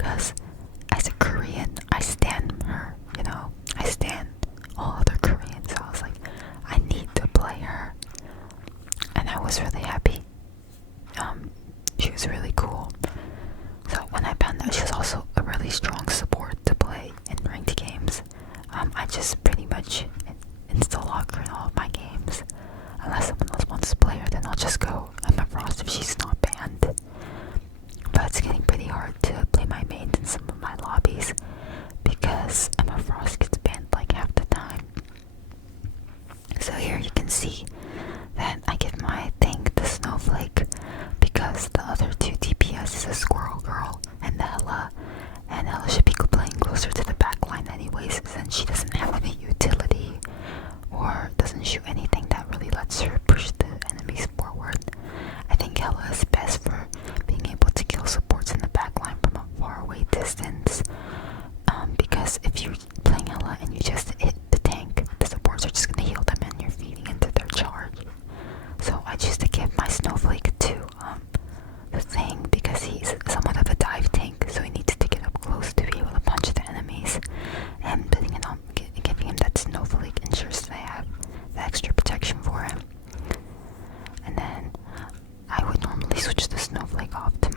Because as a Korean, I stand her, I stand all other Koreans. So I was like, I need to play her. And I was really happy. She was really cool. So when I found out she was also a really strong support to play in ranked games, I just pretty much insta-lock her in all of my games. Unless someone else wants to play her, then I'll just go Emma Frost if she's not banned. But it's getting pretty hard to play my mains in some of my lobbies because Emma Frost gets banned like half the time. So here you can see that I give my thing the Snowflake because the other two DPS is a Squirrel Girl and Ella. And Ella should be playing closer to the back line anyways, since she doesn't have any utility or doesn't shoot anything that really lets her push the enemies forward. I think Ella is best for being able to kill supports in the back line from a far away distance. Because if you're playing Ella and you just hit the tank, the supports are just gonna heal them and you're feeding into their charge. So I choose to give my Snowflake to the thing because he's somewhat of a dive tank, so he needs to get up close to be able to punch the enemies. And putting it on, giving him that Snowflake ensures that I have the extra protection for him. And then I would normally switch the Snowflake off to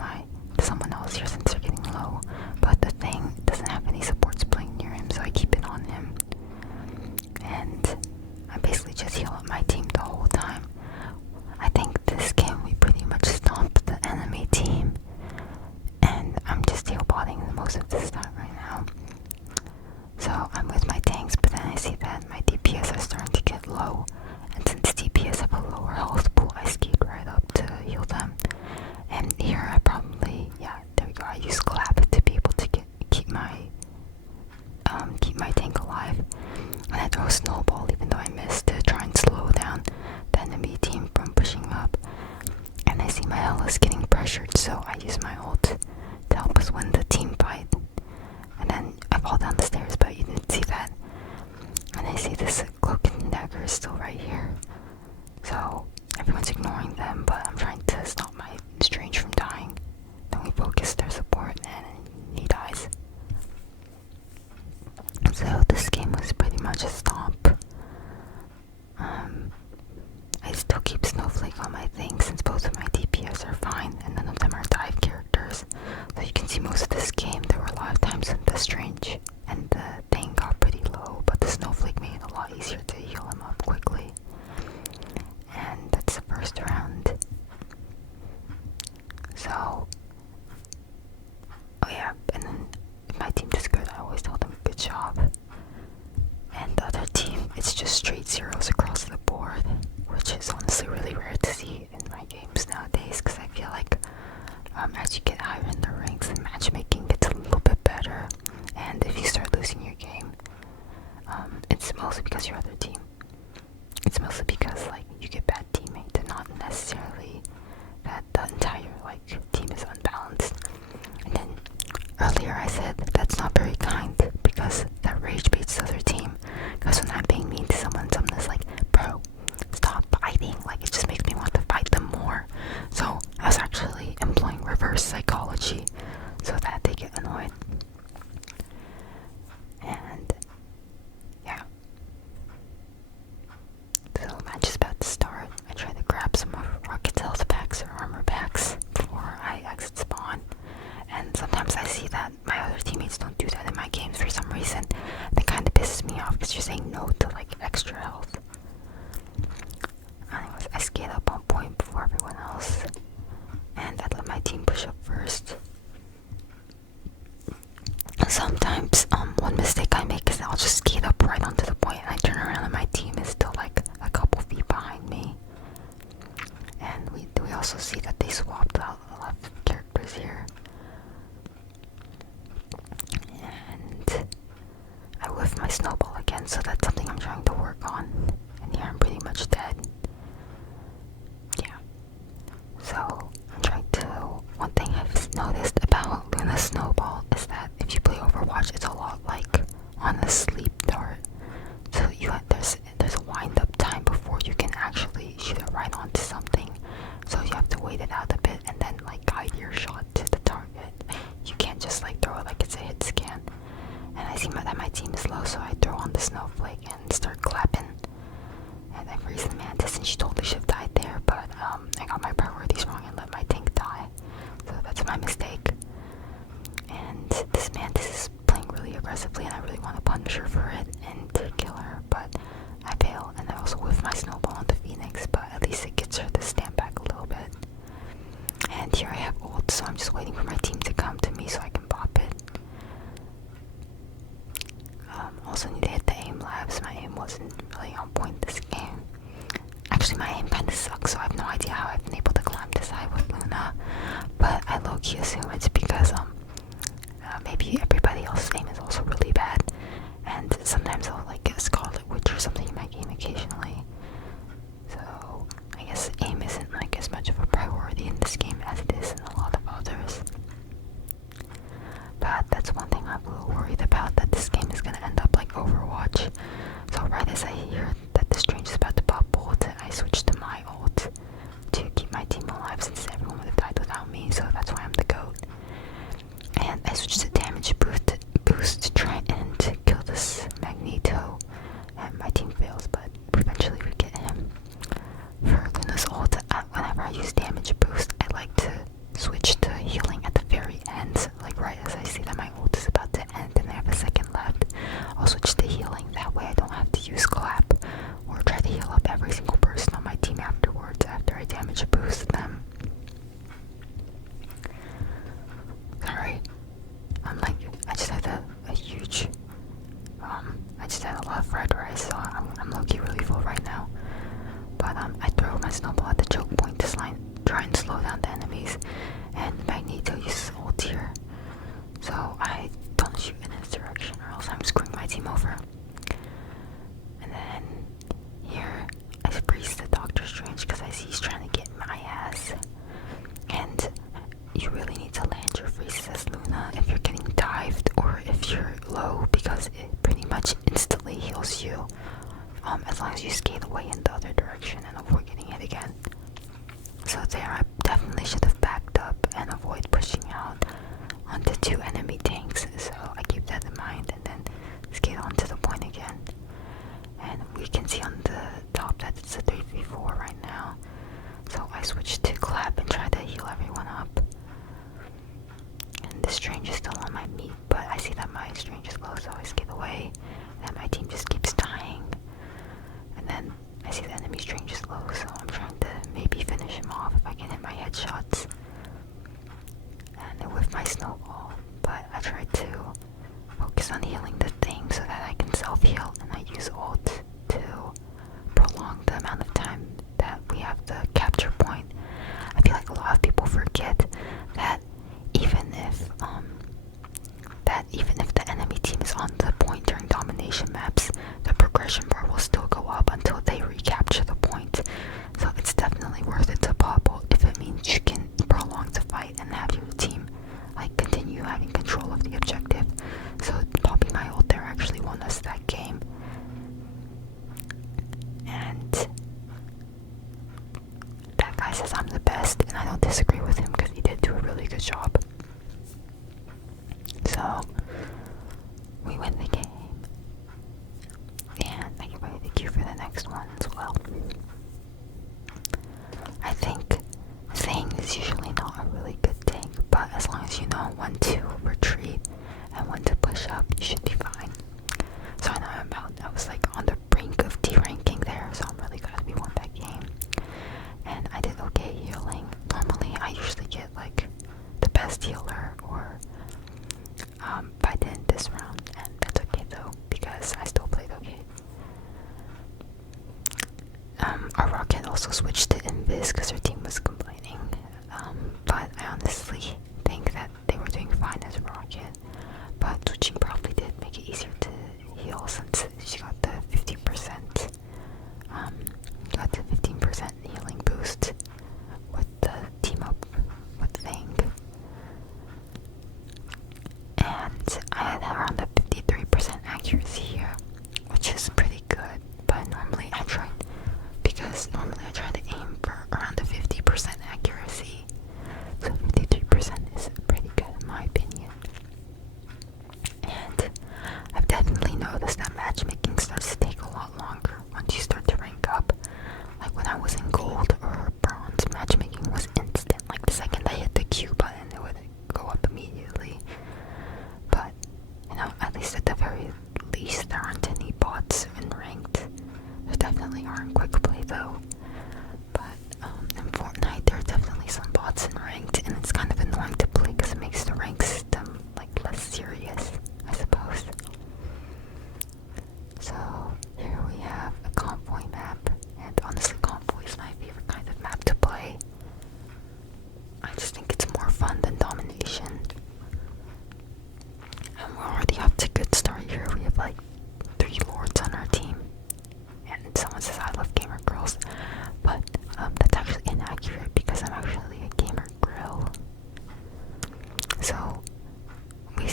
someone else here since they're getting low, but the thing doesn't have any supports playing near him, so I keep it on him. And I basically just heal up my team the whole time. I think this game we pretty much stomped the enemy team, and I'm just heal botting most of this time right now. So I'm with my tanks, but then I see that my DPS are starting to get low, and since DPS have a lower health pool, I skate right up to heal them. And here I probably, there we go, I use Clap to be able to keep my tank alive. And I throw a snowball even though I missed to try and slow down the enemy team from pushing up. And I see my Ella's getting pressured, so I use my ult to help us win the team fight. And then I fall down the stairs, but you didn't see that. And I see this cloak and dagger is still right here. So everyone's ignoring them, but I'm trying to stop my Strange from dying. Then we focus their support and he dies. So this game was pretty much a stomp. I still keep Snowflake on my thing since both of my DPS are fine and none of them are dive characters. So you can see most of this game there were a lot of times when the Strange and the thing got pretty low, but the Snowflake made it a lot easier to heal him up quickly. And that's the first round. So, and then if my team does good, I always tell them good job. And the other team, it's just straight zeros across the board, which is honestly really rare to see in my games nowadays, because I feel like as you get higher in the ranks, the matchmaking gets a little bit better, and if you start losing your game, it's mostly because your other team. It's mostly because you get bad teammates, and not necessarily that the entire team is unbalanced. And then earlier I said that's not very kind because that rage baits the other team. Because when I'm being mean to someone is like, bro, stop fighting. It just makes me want to fight them more. So I was actually employing reverse psychology so that they get annoyed. And so match is about to start. I try to grab some of Rocket's health packs or armor packs before I exit spawn. And sometimes I see that my other teammates don't do that in my games for some reason. That kind of pisses me off because you're saying no to extra health. Anyways, I skate up on point before everyone else. And I let my team push up first. Sometimes, one mistake I make is I'll just skate up right onto the point and I turn around and my team is still a couple feet behind me. And we also see that they swapped out a lot of characters here. And I whiff my snowball again, so that's something I'm trying to work on. And here I'm pretty much dead. So I'm trying to. One thing I've noticed about Luna Snowball is that if you play Overwatch, it's a lot like on a sleep dart. So there's a wind up time before you can actually shoot it right onto something. So you have to wait it out a bit and then guide your shot to the target. You can't just throw team is low, so I throw on the snowflake and start clapping. And I freeze the mantis, and she totally should have died there, but I got my priorities wrong and let my tank die. So that's my mistake. And this mantis is playing really aggressively, and I really want to punish her for it and to kill her, but I fail. And I also whiff my snowball on the phoenix, but at least it gets her to stand back a little bit. And here I have ult, so I'm just waiting for my team to come to me so I can pop it. Also need to hit the aim labs. My aim wasn't really on point this game. Actually, my aim kinda sucks, so I have no idea how I've been able to climb this high with Luna. But I low-key assume it's because maybe everybody else's aim is also really bad. And sometimes I'll like get a Scarlet Witch or something in my game occasionally. So I guess aim isn't like as much of a priority in this game as it is in a lot of others. But that's one thing I'm a little worried about, that this game is gonna end up like Overwatch. So right as I hear that the strange is about to pop ult, I switch to my ult to keep my team alive since everyone would have died without me, so that's why I'm the GOAT. And I switch to damage boost to try and kill this Magneto. And my team fails, but eventually we get him. For Luna's ult, whenever I use damage boost, I like to switch to healing at the very end. Like right as I see that my ult is about to end and I have a second left, I'll switch to healing. That way I don't have to use clap or try to heal up every single person on my team afterwards after I damage boost them. Sorry. I just had a huge, I just had a lot of fried rice, so I'm low-key really full right now. But I throw my snowball at the choke point to try and slow down the enemies, and Magneto uses ult here. So I don't shoot in his direction or else I'm screwing my team over. And then here I freeze the Doctor Strange because I see he's trying to get my ass. And you really need to land your freezes as Luna if you're getting dived or if you're low, because it pretty much instantly heals you, as long as you skate away in the other direction and avoid getting hit again. So there, I definitely should have backed up and avoid pushing out onto two enemy tanks, so I keep that in mind and then skate onto the point again. And we can see on the top that it's a 3v4 right now, so I switch to clap and try to heal everyone up. And the strange is still on my meat, but I see that my strange is low, so I skate away, and then my team just keeps dying. And then I see the enemy strange is low, so I'm trying to maybe finish him off if I can hit my headshots. And with my snowball, but I tried to focus on healing the thing so that I can self-heal, and I use ult to prolong the amount of time that we have the capture point. I feel like a lot of people forget that even if the enemy team is on the point during domination maps, the progression bar will still go up until they recapture the point. So it's definitely worth it to pop ult if it means you can prolong the fight and have your team like continue having control of the objective. So popping my ult there actually won us that game. And that guy says I'm the best, and I don't disagree with him because he did do a really good job. So we win the game, and I get ready to queue for the next one as well. I think Thing is usually not a really good tank, but as long as you know when to retreat and when to push up, you should be fine. So I was like on the brink of D-ranking there, so I'm really glad we won that game. And I did okay healing. Normally I usually get like the best healer, or but I didn't this round, and that's okay though, because I still played okay. Our Rocket also switched to Invis because her team was complaining, but I honestly think that they were doing fine as Rocket, but switching probably did make it easier to heal since she got the 50%, got the 15% healing boost with the team up with Thing. And I had around a 53% accuracy here, which is pretty good, but normally I try to aim for around a 50% accuracy, so 53% is pretty good in my opinion.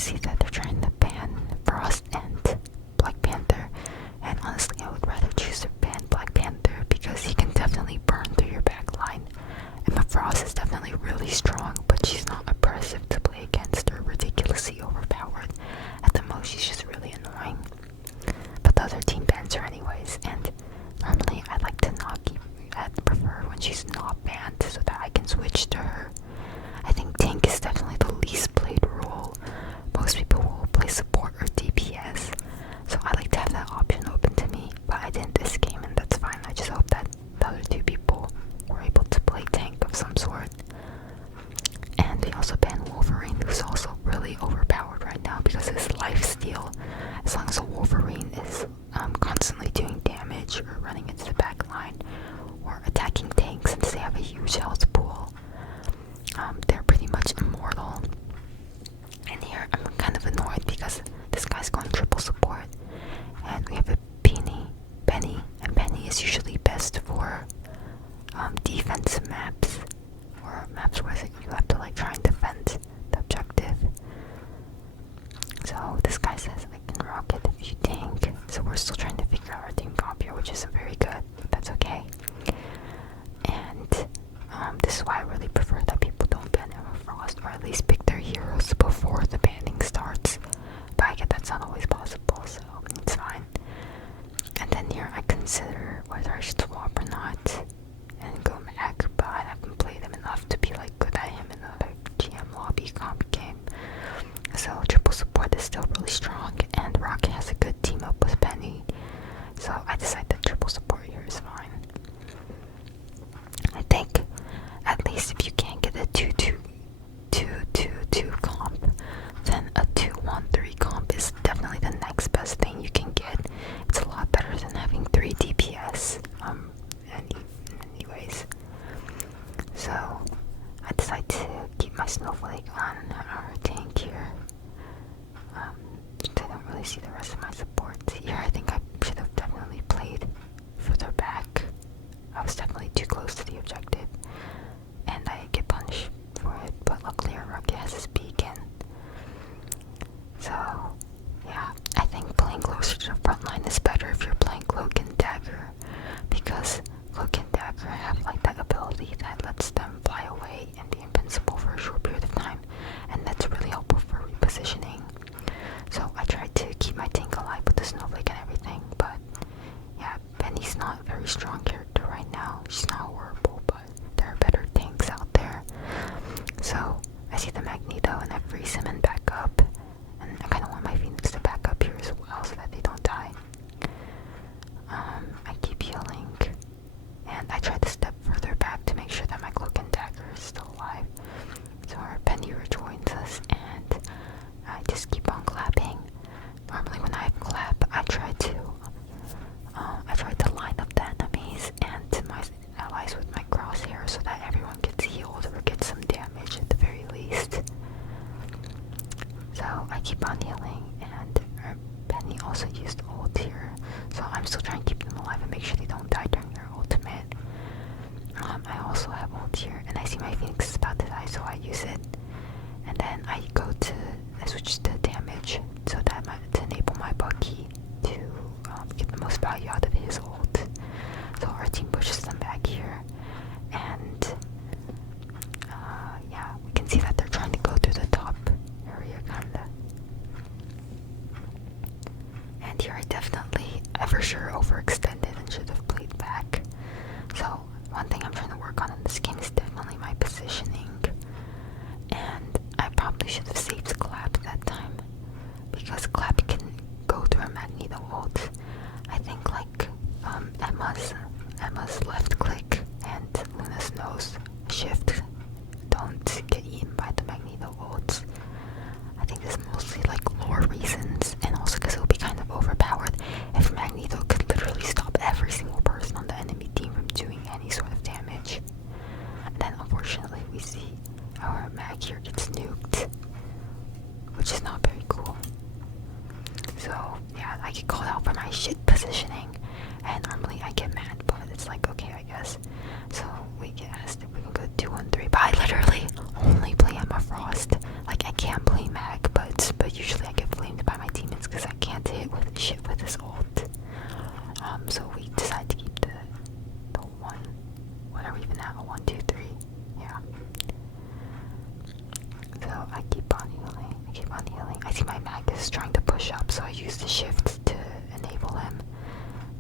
see that they're trying to ban Frost and Black Panther, and honestly I would rather choose to ban Black Panther because he can definitely burn through your back line. Emma Frost is definitely really strong, but she's not oppressive to play against or ridiculously overpowered. At the most, she's just really annoying. But the other team bans her anyways, and normally I like to not keep. I prefer when she's not banned so that I can switch to her. I think tank is definitely the least played role. Most people will play support or DPS, so I like to have that option open to me, but I didn't this game and that's fine. I just hope that the other two people were able to play tank of some sort. And we also banned Wolverine, who's also really overpowered right now because of his lifesteal. As long as a Wolverine is constantly doing damage or running into the back line or attacking tanks since they have a huge health pool, they're pretty much immortal. And here I'm kind of annoyed because this guy's going triple support, and we have a Penny, and Penny is usually best for defensive maps or maps where you have to like try and defend the objective. So this guy says I can rock it if you tank. So we're still trying to figure out our team comp here, which isn't very good, but that's okay. And this is why I really prefer that people don't ban Emma Frost, or at least pick their heroes before the banning starts. But I get that's not always possible, so it's fine. And then here I consider whether I should swap or not and go Mac, but I haven't played him enough to be like good at him in a GM lobby comp game. So triple support is still really strong, and Rocket has a good team up with Penny, so I decided that triple support here is fine. I think at least if you can't get a 2-2-2-2-2 comp, then a 2-1-3 comp is definitely the next best thing you can get. It's a lot better than having 3 DPS. Anyways, so I decided to keep my Snowflake on our tank here. I don't really see the rest of my supports here. I think I should have definitely played further back. I was definitely too close to the objective, and I get punished for it, but luckily our Rocket has his beacon. So, yeah, I think playing closer to the front line is better if you're playing Cloak and Dagger, because Cloak and Dagger have like that ability that lets them fly away and be invincible for a short period of time, and that's really helpful for repositioning. So I tried to keep my tank alive with the Snowflake and everything, but yeah, Penny's not a very strong character right now. She's not horrible, but there are better tanks out there. So I see the Magneto and I freeze him and back up, and I kind of want my Phoenix to back up here as well so that they don't die. I keep healing, and I try to step further back to make sure that my Cloak and Dagger is still alive. So our Penny rejoins us, and I just keep on clapping. Normally when I have clap, I try to line up the enemies and my allies with my crosshair so that everyone gets healed or gets some damage at the very least. So I keep on healing, and our Penny also used ult here, so I'm still trying to keep them alive and make sure they don't die during their ultimate. I also have ult here, and I see my Phoenix is about to die, so I use it. And then I switch to damage so that to enable my Bucky to get the most value out of his ult. So our team pushes them back here, and yeah, we can see that they're trying to go through the top area, kinda. And here I definitely, for sure, overextended and should have played back. So one thing I'm trying to work on in this game is definitely my positioning. And I probably should have saved Clap that time, because Clap can go through a Magneto ult. I think like Emma's left click and Luna's nose shift don't get eaten by the Magneto ults. I think this is mostly like lore reasons, and also because it would be kind of overpowered if Magneto could literally stop every single person on the enemy team from doing any sort of damage. And then unfortunately we see our Mag here gets nuked, which is not very cool. So yeah, I get called out for my shit positioning, and normally I get mad, but it's like, okay, I guess. So we get asked if we can go 2-1-3, but I literally only play Emma Frost. Like, I can't play Mag, but see my Magus trying to push up, so I use the shift to enable him.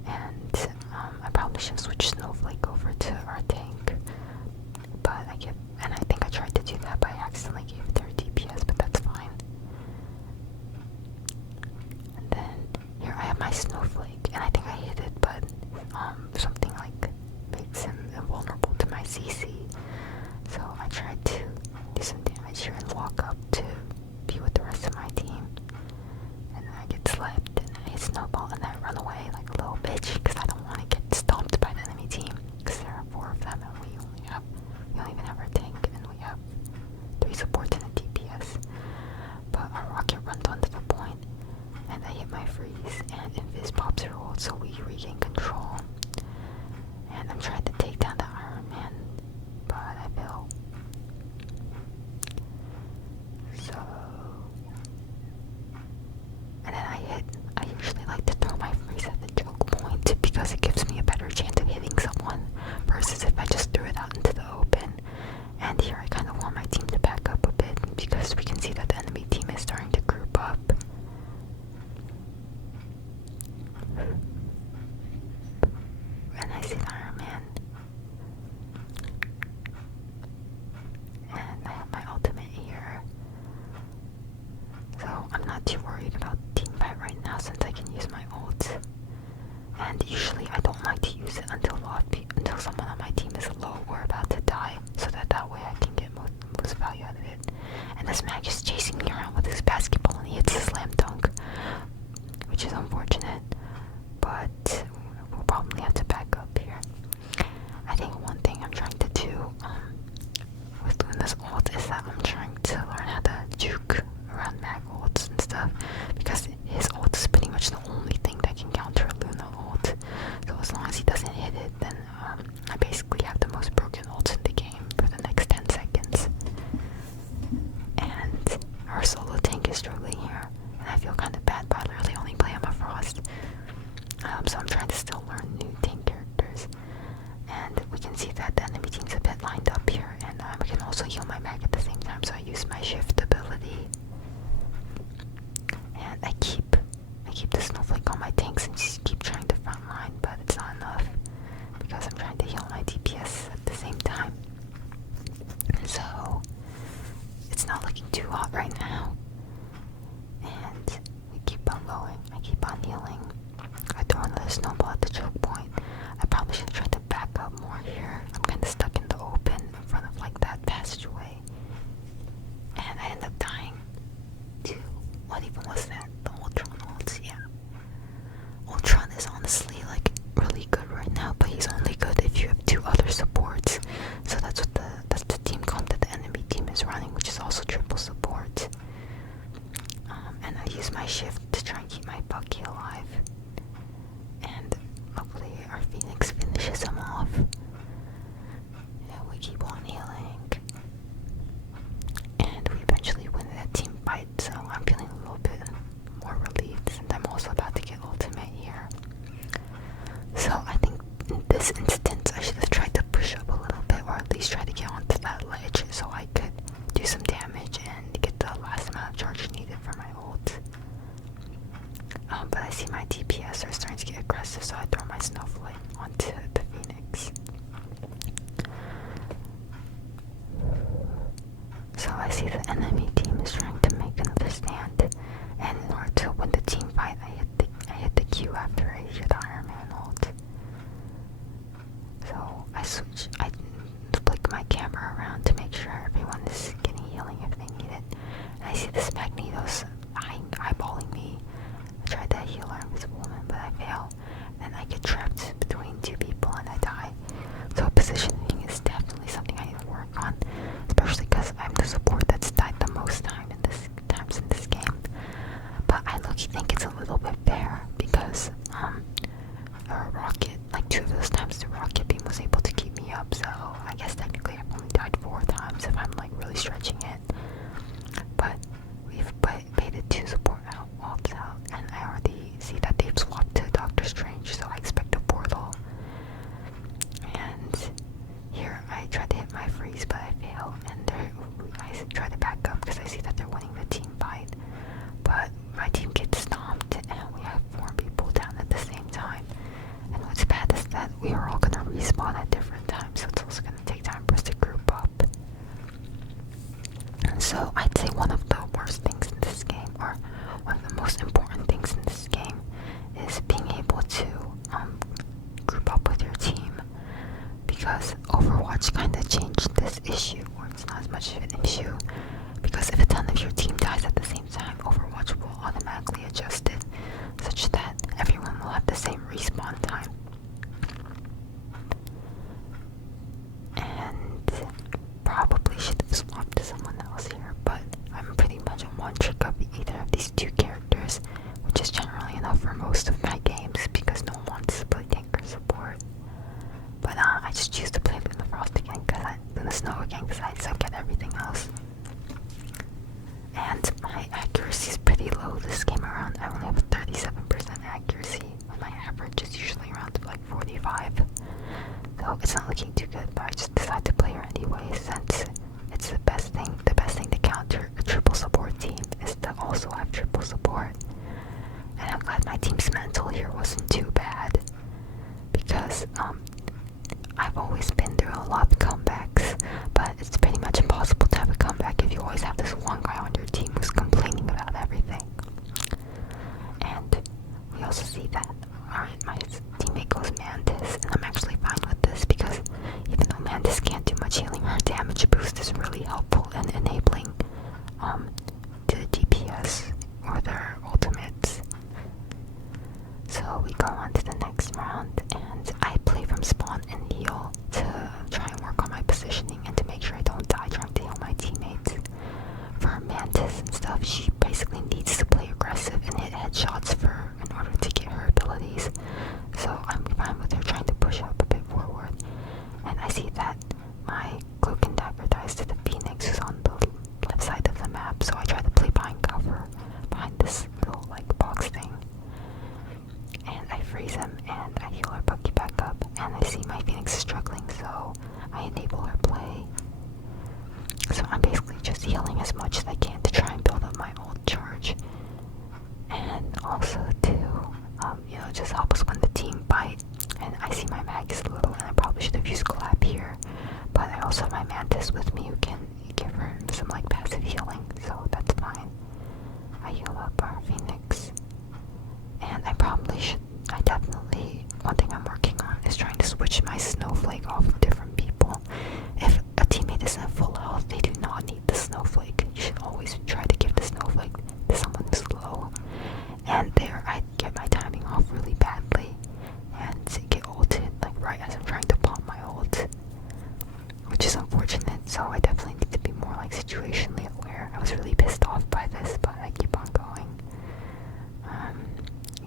And I probably should switch Snowflake over to our tank, but I think I tried to do that by accidentally gave 30 DPS, but that's fine. And then here I have my Snowflake, and I think I hit it, but something like makes him invulnerable to my CC. So I tried to do some damage here and walk up to be with the rest of my team. And then I get slapped and I snowball and I run away like a little bitch because I don't want to get stomped by the enemy team, because there are 4 of them and we don't even have our tank, and we have 3 supports and a DPS. But our rocket runs onto the point and I hit my freeze and Invis pops her ult, so we regain control. And I'm trying to take down the Iron Man, but I fail. So, and then I usually like to throw my freeze at the choke point because it gives me a better chance of hitting someone versus if I just threw it out into the open. And here I kind of want my team to back up a bit because we can see that the enemy team is starting to group up. And I see the Iron Man. And I have my ultimate here. So I'm not too worried about team fight right now since I can use my ult. And usually I don't like to use it until someone on my team is low or about to die, so that way I can get most value out of it. And this mag is chasing me around with his basketball and he hits a slam dunk, which is unfortunate, but we'll probably have to back up here. I think one thing I'm trying to do with doing this ult is that I'm trying to learn how to juke around mag ults and stuff, because his ult is pretty much the only thing that can counter Luna ult. So as long as he doesn't hit it, then I basically have the most broken ults in the game for the next 10 seconds. And our solo tank is struggling here, and I feel kind of bad, but I literally only play Emma Frost. So I'm trying to still learn new tank characters. And we can see that the enemy team's a bit lined up here, and I can also heal my mag at the same time, so I use my shift ability. And I keep the Snowflake on my tanks and just keep trying to frontline, but it's not enough because I'm trying to heal my DPS at the same time. So it's not looking too hot right now. And we keep on going. I keep on healing. I throw another snowball at the choke point. I probably should try to back up more here. I'm kind of stuck in the open in front of like that passageway. And I end up dying to, what even was that? The Ultron ults, yeah. Ultron is honestly like really good right now, but he's only good if you have 2 other supports. So that's the team comp that the enemy team is running, which is also triple support. And I use my shift to try and keep my Bucky alive. And hopefully our Phoenix finishes him off. And we keep on healing. And we eventually win that team fight, so I'm feeling a little bit more relieved since I'm also about to get ultimate here. So I think in this instance I should have tried to push up a little bit, or at least try to get onto that ledge so I could do some damage and get the last amount of charge needed for my ult. But I see my DPS are starting to get aggressive, so I throw my Snowflake onto the Phoenix. So I see the enemy team is trying to make another stand, and in order to win the team fight, I hit the Q after I hear the Iron Man ult. So I flick my camera around to make sure everyone is getting healing if they need it. And I see this Magneto's eyeballing me. I tried that heal our invisible woman, but I fail. And I get trapped between 2 people and I die. So positioning is definitely something I need to work on, especially because I'm the support that's died the most times in this game. But I low-key think it's a little bit fair because a rocket, like 2 of those times the rocket beam was able to keep me up, so I guess technically I've only died 4 times if I'm like really stretching it. But we've baited 2 support ults out, and I already see that they've swapped to Doctor Strange, so I expect a portal. And here I tried to hit my freeze, but I fail, and I try to back up because I see that they're winning the team fight. But average is usually around like 45. So it's not looking too good, but I just decided to play her anyway since it's the best thing. The best thing to counter a triple support team is to also have triple support. And I'm glad my team's mental here wasn't too bad, because I've always been through a lot of comebacks, but it's pretty much impossible to have a comeback if you always have this one guy on your team who's complaining about everything. And we also see that my teammate goes Mantis, and I'm actually fine with this because even though Mantis can't do much healing, her damage boost is really helpful in enabling the DPS or their ultimates. So we go on to the next round, and I play from spawn and heal to try and work on my positioning and to make sure I don't die trying to heal my teammates. For Mantis and stuff, she basically needs to play aggressive and hit headshots in order to get her abilities. So I'm fine with her trying to push up a bit forward. And I see that my cloak and dagger dies to the Phoenix who's on the left side of the map, so I try to play behind cover, behind this little like box thing. And I freeze him and I heal our Bucky back up, and I see my Phoenix struggling, so I enable her play. So I'm basically just healing as much as I can to try and build up my ult charge. And also to, just help us win the team fight. And I see my mag is little, and I probably should have used collab here. But I also have my Mantis with me who can give her some like passive healing, so that's fine. I heal up our Phoenix. And one thing I'm working on is trying to switch my snowflake off of different people. If a teammate isn't at full health, they do not need the snowflake. You should always try to give the snowflake to someone who's low. And there I get my timing off really badly and get ulted like right as I'm trying to pop my ult, which is unfortunate. So I definitely need to be more like situationally aware. I was really pissed off by this, but I keep on going.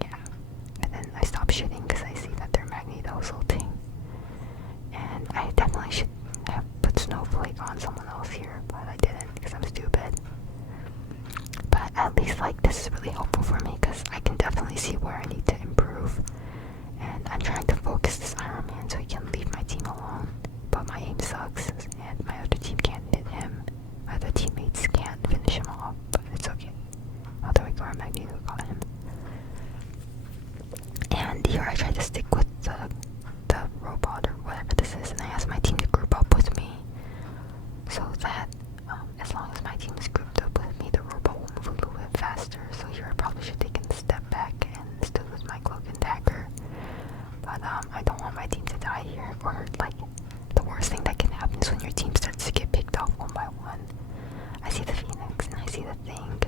Yeah, and then I stop shooting because I see that their Magneto's ulting, and I definitely should have put snowflake on someone else here, but I didn't because I'm stupid. But at least like this is really helpful for me because I can definitely see where I need to improve, and I'm trying to focus this Iron Man so he can leave my team alone. But my aim sucks, and my other team can't hit him. My other teammates can't finish him off, but it's okay. Oh, there we go, our Magneto got him. And here I try to stick with the robot or whatever this is, and I ask my team to group up with me so that as long as my team is grouped up with me, the robot will move a little bit faster. So here I probably should take a step back and still use my cloak and dagger. But I don't want my team to die here, or like the worst thing that can happen is when your team starts to get picked off one by one. I see the Phoenix and I see the thing,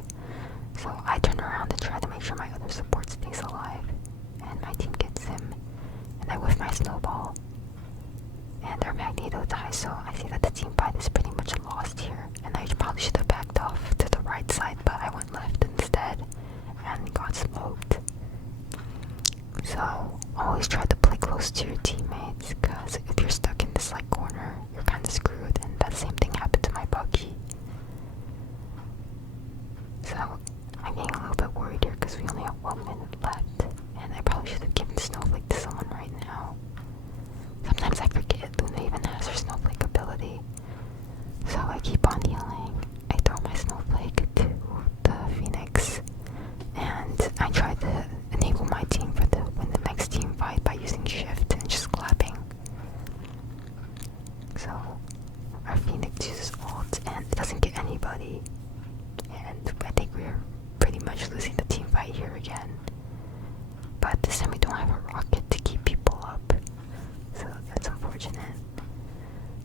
so I turn around to try to make sure my other support stays alive, and my team gets him, and I whiff my snowball, and our Magneto dies. So I see that the team fight is pretty much lost here, and I probably should have backed off to the right side, but I went left instead and got smoked. So always try to play close to your teammates, because if you're stuck in this like corner, you're kind of screwed, and that same thing happened to my Bucky. So I'm getting a little bit worried here because we only have 1 minute left, and I probably should have given Snowflake to someone right now. Sometimes I forget Luna even has her Snowflake ability, so I keep on healing. I throw my Snowflake to the Phoenix, and I try to enable my team for the win the next team fight by using shift and just clapping. So our Phoenix uses ult and it doesn't get anybody, and I think we're pretty much losing the team fight here again. But this time we don't have a rocket to keep people up, so that's unfortunate.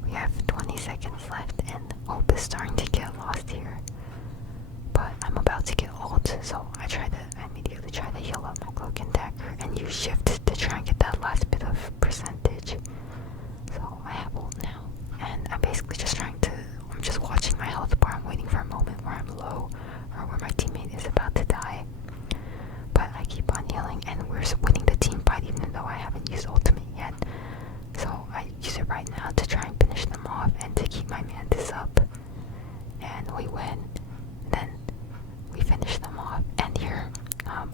We have 20 seconds left and hope is starting to get lost here. But I'm about to get ult, so I immediately try to heal up my cloak and dagger and use shift to try and get that last bit of percentage. So I have ult now, and I'm basically I'm just watching my health bar. I'm waiting for a moment where I'm low or where my teammate is about to die. But I keep on healing, and we're winning the team fight even though I haven't used ultimate yet. So I use it right now to try and finish them off and to keep my Mantis up. And we win. Then we finish them off, and here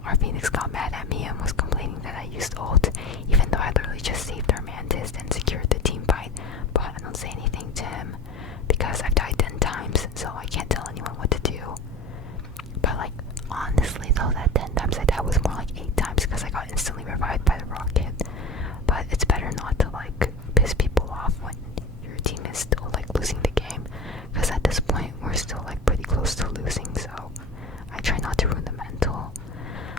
our Phoenix got mad at me and was complaining that I used ult, even though I literally just saved our mantis and secured the team fight. But I don't say anything to him because I've died 10 times, so I can't tell anyone what to do. But like, honestly though, that 10 times I died was more like 8 times because I got instantly revived by the rocket. But it's better not to like piss people off when your team is still like losing the game, because at this point we're still like pretty close to losing, so I try not to ruin the mental.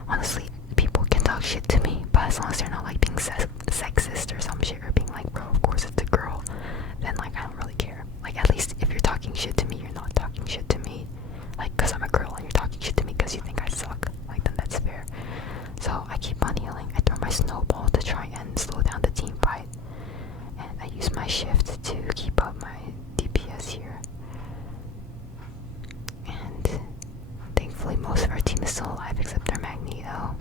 Honestly, people can talk shit to me, but as long as they're not like being sexist or some shit, or being like, bro, of course it's a girl, then like I don't really care. Like, at least if you're talking shit to me, you're not talking shit to me like because I'm a girl, and you're talking shit to me because you think I suck. Like, then that's fair. So I keep on healing. I throw my snowball to try and slow down the team fight, and I use my shift to keep up my DPS here. And thankfully most of our team is still alive except our Magneto,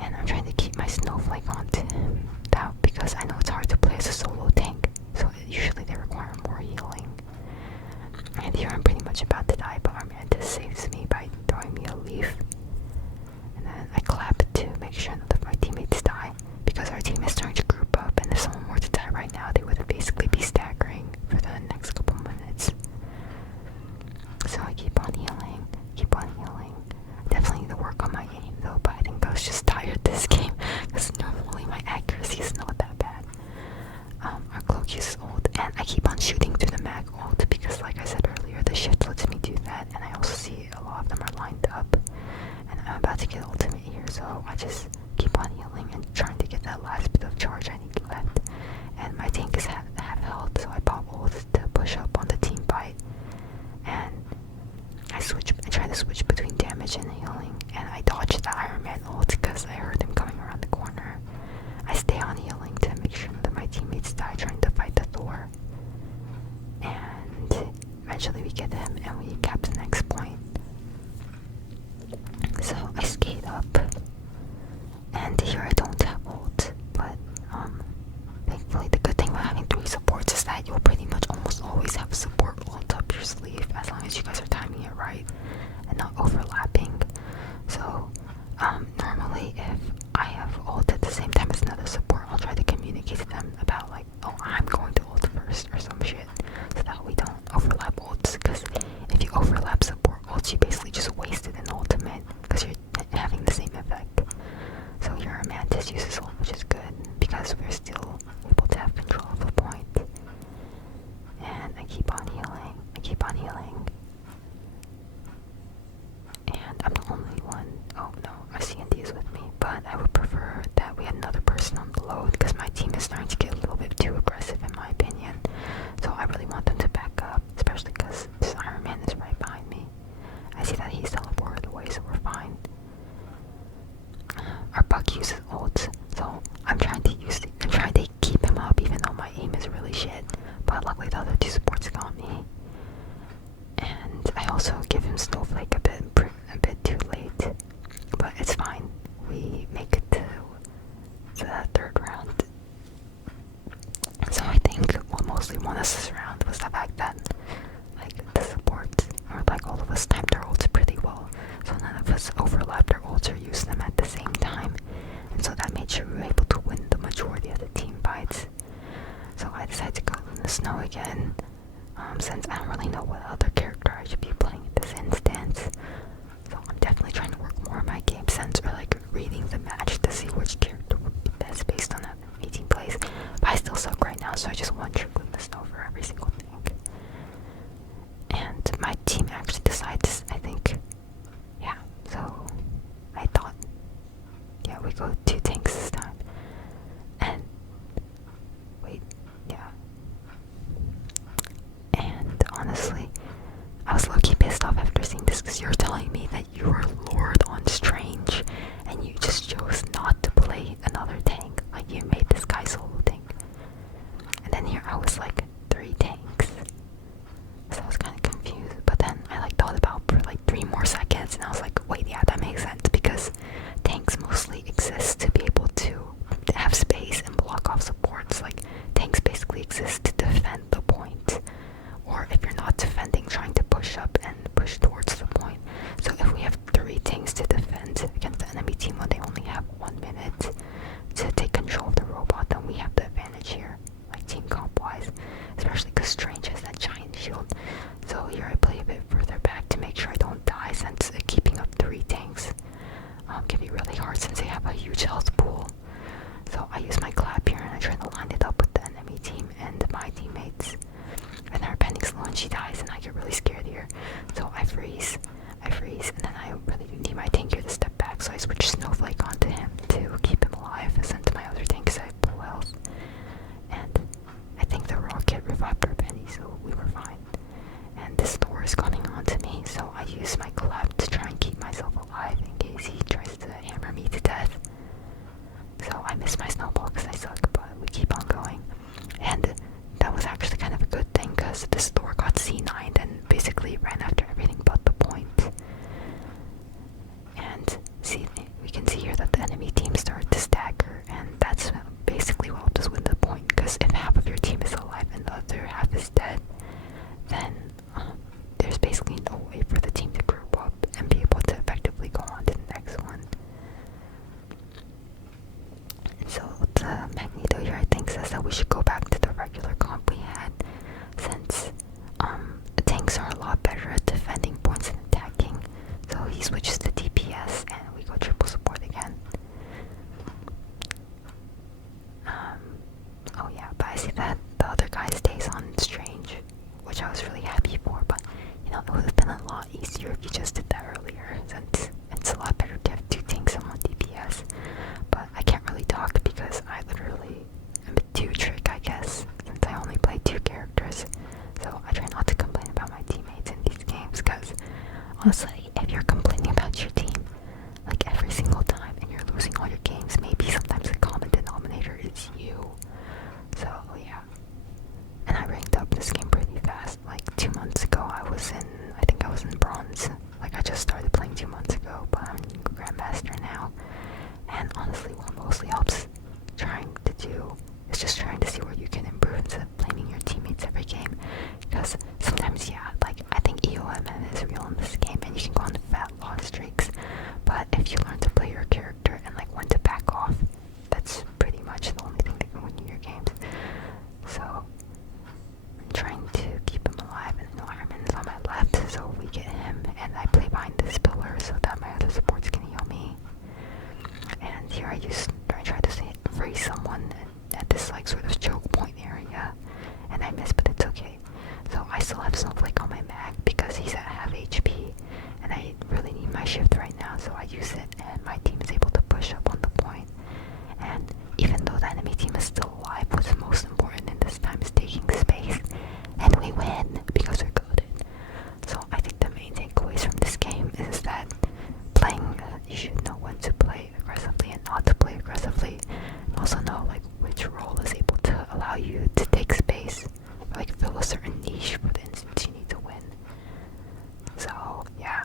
and I'm trying to keep my snowflake onto him now because I know it's hard to play as a solo tank, so usually they require more healing. And here I'm pretty much about to die, but our mantis saves me by throwing me a leaf. And then I clap to make sure none of my teammates die, because our team is starting to group up, and if someone were to die right now, they would basically be staggering for the next couple minutes. So I keep on healing, Definitely need to work on my aim though, but I think I was just tired this game, because normally my accuracy is not that bad. Our cloak uses ult, and I keep on shooting through the mag ult, because like I said earlier, the shift lets me do that, and I also see a lot of them are lined up, and I'm about to get ultimate here, so I just keep on healing and trying to get that last bit of charge I need left. And my tank is half health, so I pop ult to push up on the team fight, and I try to switch between damage and healing, and I dodge the Iron Man ult because I heard him coming around the corner. I stay on healing to make sure that my teammates die trying to fight the Thor, and eventually we get him and we cap the next point. So I skate up, and here I don't have ult, but thankfully the good thing about having 3 supports is that you'll pretty much almost always have a support ult up your sleeve, as long as you guys are timing it right and not overlapping. So normally if I have ult at the same time as another support, I'll try to communicate to them about like, oh, I'm going to ult first or some shit, so that we don't overlap ults, because if you overlap support ults, you basically just wasted an ultimate because you're having the same effect. So your mantis uses ult, which is good because we're still able to have control of the point. And I keep on healing, and I'm the only one. Oh no, our CND is with me, but I would prefer that we had another person on the load, because my team is starting to get a little bit too aggressive in my opinion. So I really want them to back up, especially because this Iron Man is right behind me. I see that he's teleported away, so we're fine. Our Buck uses ult, so I'm trying to keep him up even though my aim is really shit. But luckily the other 2 supports got me. And I also give him Snowflake a bit too late, but it's fine. We make it to the 3rd round. So I think what mostly won us this round was the fact that like the supports, or like all of us, timed their ults pretty well. So none of us overlapped our ults or used them at the same time, and so that made sure we were able to win the majority of the team fights. So I decided to go in the snow again, since I don't really know what other character I should be playing in this instance. So I'm definitely trying to work more on my game sense, or like reading the match to see which character would be best based on how 18 plays. But I still suck right now, so I just want to in the snow for every single thing. And my team actually decides, I think, yeah, so I thought, yeah, we go 2 tanks this time. And wait, yeah. And honestly, I was low-key pissed off after seeing this, because you're telling me that you were Lord on Strange and you just chose not to play another tank. Like, you made this guy solo tank. And then here I was like 3 tanks. So I was kind of confused, but then I like thought about for like 3 more seconds, and I was like, wait, yeah, that makes sense, because tanks mostly exist can be really hard since they have a huge health pool. So I use my clap here and I try to line it up with the enemy team and my teammates. And they're pending slow and she dies and I get really scared here. So I freeze, and then I really do need my tank here to step back, so I switch Snowflake onto him to keep him alive, sent to my other tank because I have full health. And I think the rocket revived our Penny, so we were fine. And this Thor is coming on to me, so I use my clap to try and keep myself alive in case he tries to hammer me to death. So I miss my snowball because I suck, but we keep on going. And that was actually kind of a good thing because this Thor got C9'd and basically ran after everything but the point. And see, we can see here that the enemy team started to stagger, and that's basically what helped us win the point, because if half of your team is alive and the other half is dead, then there's basically no way for the team to group up and be able to effectively go on to the next one. And so the Magneto here, I think, says that we should go back to the regular comp we had, since the tanks are a lot better at defending points and attacking. So he switches to DPS and we go triple support again. Oh yeah, but I see that the other guy stays on Strange, which I was really happy for, but you know, it would have been a lot easier if you just did that earlier, since it's a lot better to have two tanks and one DPS. But I can't really talk because I literally am a two-trick, I guess, since I only play two characters. So I try not to complain about my teammates in these games, because honestly, if you're complaining about your team like every single time and you're losing all your games, maybe sometimes the common denominator is you. So yeah. And I ranked up this game pretty fast. Like 2 months ago I think I was in bronze. Like I just started playing 2 months ago, but I'm Grandmaster now. And honestly, what mostly helps trying to do is just trying to see where you can improve instead of blaming your teammates every game. Because sometimes, yeah, like I think EOMN is real in this game and you can go on fat loss streaks. But if you learn to play your character and like when to back off, that's pretty much the only thing that can win you your games. So I'm trying to keep him alive, and Ironman is on my left, so we get him, and I play behind this pillar so that my other supports can heal me. And here I try to freeze someone at this like sort of choke point area, and I miss, but it's okay. So I still have Snowflake on my mag because he's at half HP, and I really need my shift right now, so I use it, and my team is able to push up on the point. And even though the enemy team is still alive, what's most important in this time is taking space, and we win because we're good. So I think the main takeaways from this game is that you should know when to play aggressively and not to play aggressively, and also know like which role is able to allow you to take space, or, like fill a certain niche for the instance you need to win. So yeah,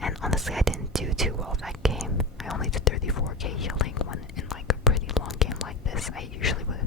and honestly I didn't do too well that game. I only did 34k healing when in like a pretty long game like this. I usually would